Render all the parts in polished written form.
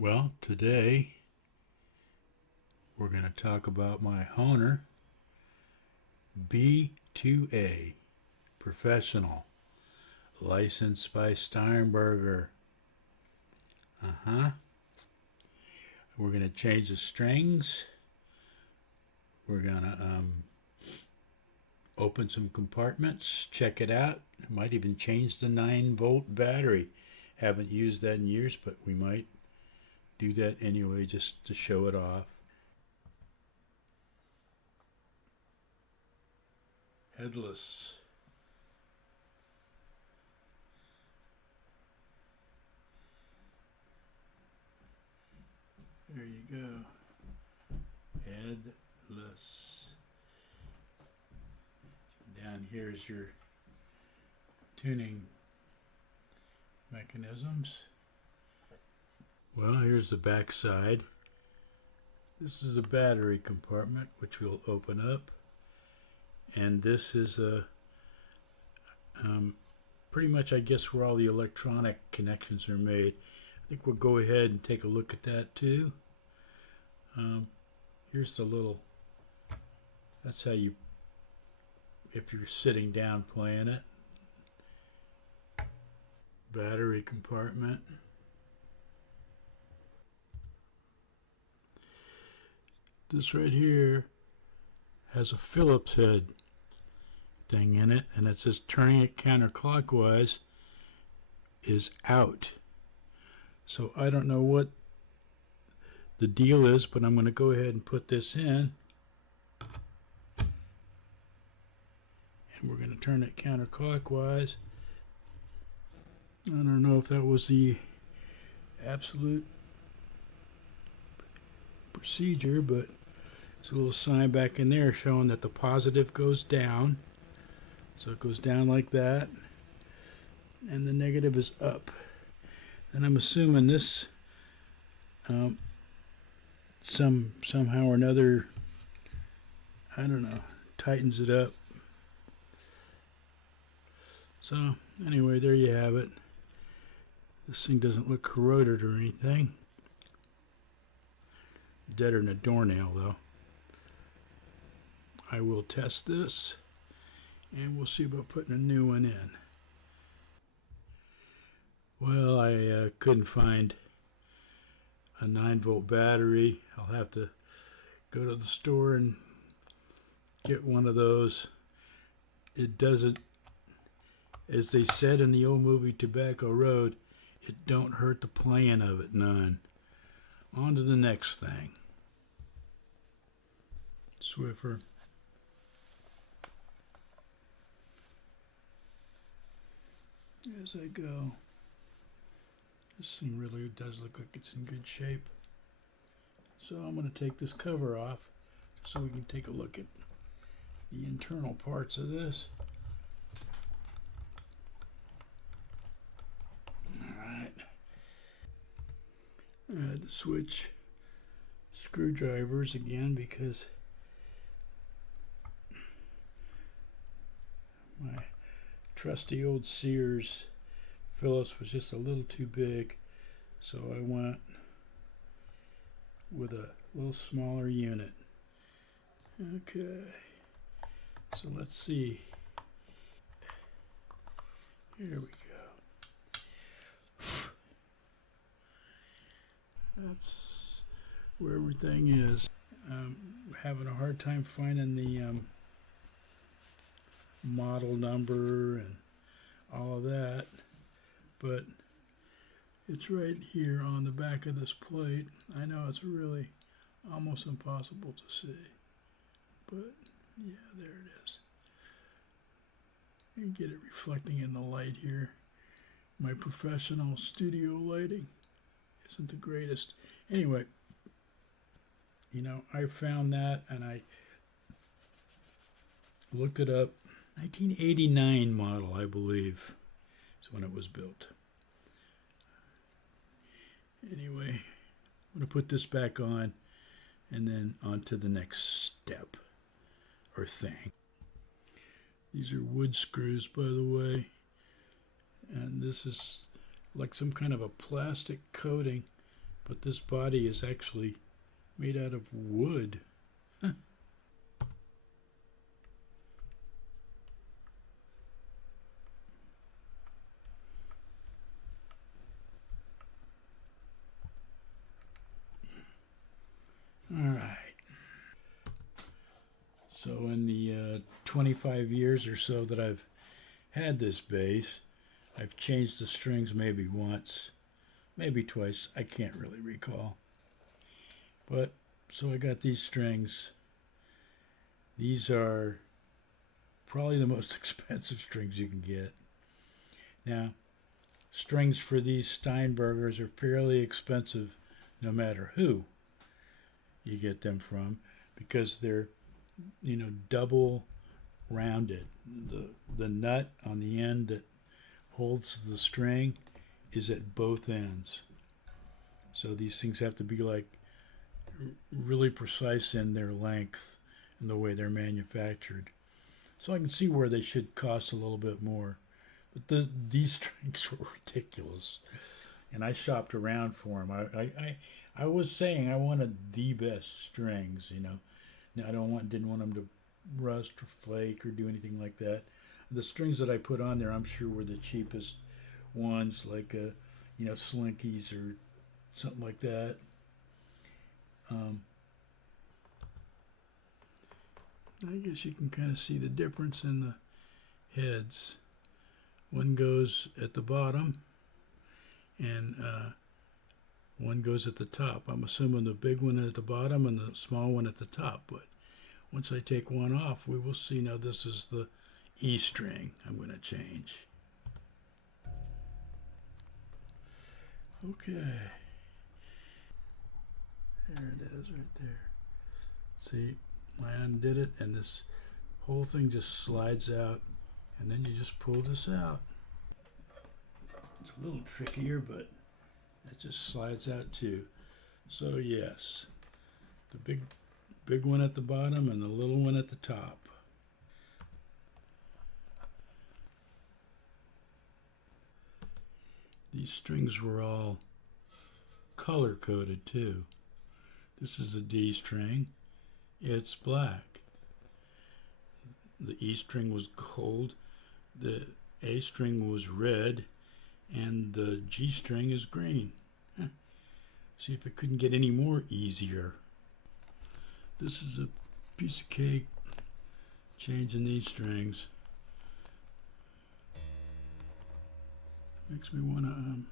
Well, today we're going to talk about my Hohner B2A Professional, licensed by Steinberger. We're going to change the strings. We're going to open some compartments, check it out. Might even change the 9-volt battery. Haven't used that in years, but we might do that anyway just to show it off. Headless. There you go. Headless. Down here is your tuning mechanisms. Well, here's the back side. This is a battery compartment which we'll open up, and this is a pretty much, I guess, where all the electronic connections are made. I think we'll go ahead and take a look at that too. Here's the little, that's how you, if you're sitting down playing it, battery compartment. This right here has a Phillips head thing in it, and it says turning it counterclockwise is out. So I don't know what the deal is, but I'm going to go ahead and put this in, and we're going to turn it counterclockwise. I don't know if that was the absolute procedure, but there's a little sign back in there showing that the positive goes down. So it goes down like that, and the negative is up. And I'm assuming this somehow or another, I don't know, tightens it up. So anyway, there you have it. This thing doesn't look corroded or anything. Deader than a doornail, though. I will test this, and we'll see about putting a new one in. Well, I couldn't find a 9-volt battery. I'll have to go to the store and get one of those. It doesn't, as they said in the old movie Tobacco Road, it don't hurt the playing of it none. On to the next thing. Swiffer. As I go. This thing really does look like it's in good shape. So I'm going to take this cover off so we can take a look at the internal parts of this. Alright. I had to switch screwdrivers again because my trusty old Sears Phillips was just a little too big, so I went with a little smaller unit. Okay, so let's see. Here we go. That's where everything is. Having a hard time finding the model number and all of that, but it's right here on the back of this plate. I know it's really almost impossible to see, but yeah, there it is. You can get it reflecting in the light here. My professional studio lighting isn't the greatest. Anyway, you know, I found that and I looked it up. 1989 model, I believe, is when it was built. Anyway, I'm going to put this back on and then on to the next step or thing. These are wood screws, by the way, and this is like some kind of a plastic coating, But this body is actually made out of wood. Huh. All right. So in the 25 years or so that I've had this bass, I've changed the strings maybe once, maybe twice. I can't really recall. But so I got these strings. These are probably the most expensive strings you can get. Now, strings for these Steinbergers are fairly expensive no matter who you get them from, because they're, double rounded. The nut on the end that holds the string is at both ends. So these things have to be like really precise in their length and the way they're manufactured. So I can see where they should cost a little bit more. But these strings were ridiculous. And I shopped around for them. I was saying I wanted the best strings, Now I didn't want them to rust or flake or do anything like that. The strings that I put on there, I'm sure were the cheapest ones, like Slinkies or something like that. I guess you can kind of see the difference in the heads. One goes at the bottom, and one goes at the top. I'm assuming the big one at the bottom and the small one at the top, but once I take one off, we will see. Now this is the E string I'm going to change. Okay. There it is right there. See, I undid it, and this whole thing just slides out, and then you just pull this out. It's a little trickier, but it just slides out too. So yes, the big one at the bottom and the little one at the top. These strings were all color coded too. This is a D string. It's black. The E string was gold. The A string was red. And the G string is green. See if it couldn't get any more easier. This is a piece of cake, changing these strings. Makes me want to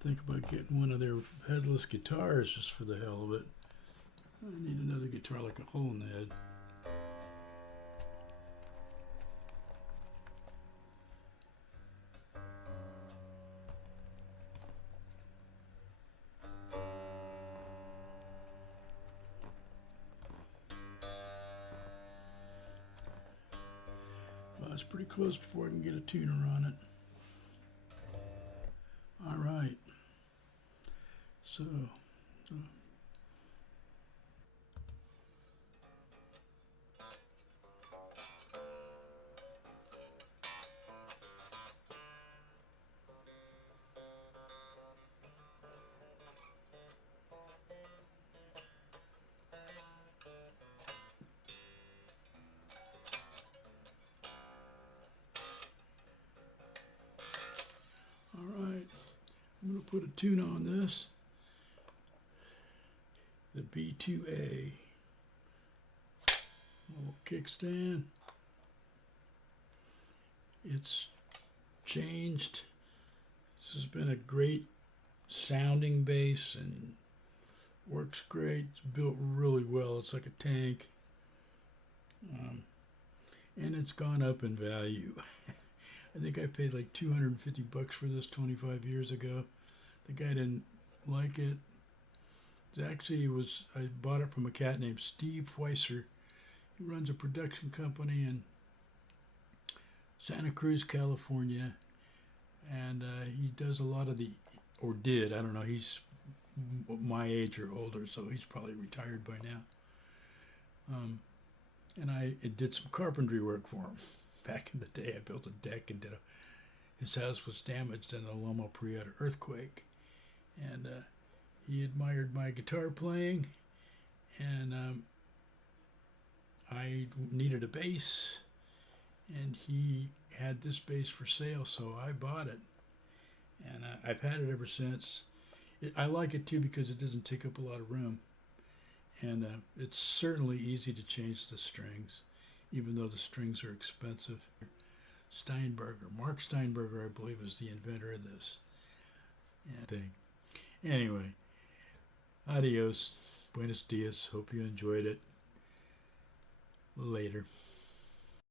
think about getting one of their headless guitars just for the hell of it. I need another guitar like a hole in the head. Well, it's pretty close before I can get a tuner on it. All right. So all right, I'm going to put a tune on this. The B2A. Little kickstand. It's changed. This has been a great sounding bass and works great. It's built really well. It's like a tank. And it's gone up in value. I think I paid like $250 for this 25 years ago. The guy didn't like it. I bought it from a cat named Steve Weiser. He runs a production company in Santa Cruz, California, and he does a lot of or did, I don't know, he's my age or older, so he's probably retired by now. And I did some carpentry work for him. Back in the day, I built a deck and his house was damaged in the Loma Prieta earthquake. and he admired my guitar playing, and I needed a bass, and he had this bass for sale, so I bought it, and I've had it ever since. I like it too because it doesn't take up a lot of room, and it's certainly easy to change the strings, even though the strings are expensive. Mark Steinberger, I believe, is the inventor of this thing. Anyway, adios, buenos dias. Hope you enjoyed it. Later.